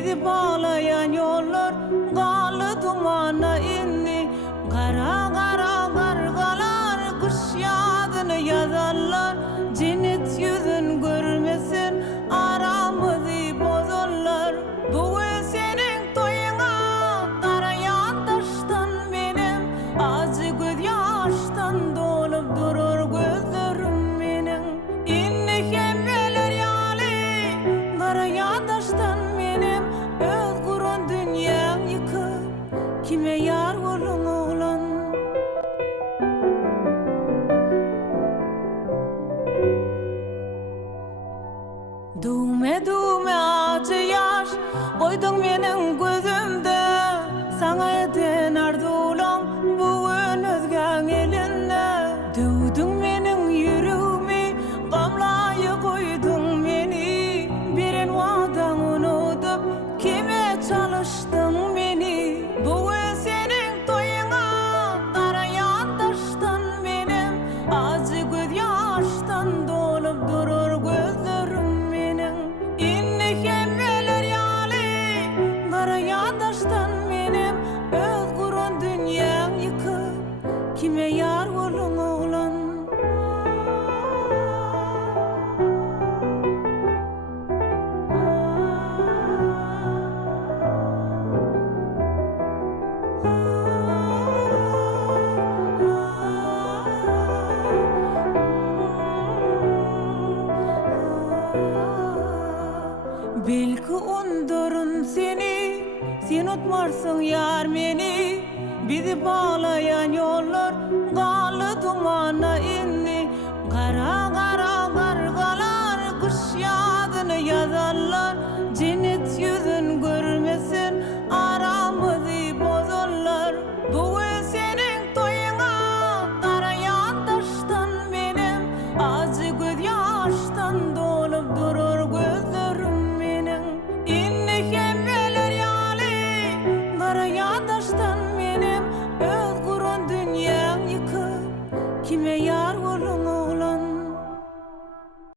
bizi bağlayan yollar galı dumana indi. Kara kara kargalar kış yağdığını yazarlar. Cennet yüzün görmesin aramızı bozarlar. Bugün senin toyuna karayan taştan benim, acı göz yaştan dolup durur gözlerim benim. İnni kemmeler yali karayan taştan benim, özgürün dünyam yıkıp kime yar olun oğlan. Dume acı yaş koydun benim gözümde, sana eden arzulam bugün özgen elinde. Dövdün benim yüreğimi, gamlayı koydun beni, birin vadan unutup kime çalıştın beni. Bugün senin toyuna karayan taştan benim, acı göz yaştan dolup durur gözlerim benim. İnni kemmeler yali karayan taştan benim, özgürün dünyam yıkıp kime yar olun oğlan. Belki undurun seni, sen unutmarsın yar beni. Bizi bağlayan yollar galı dumana indi. Kara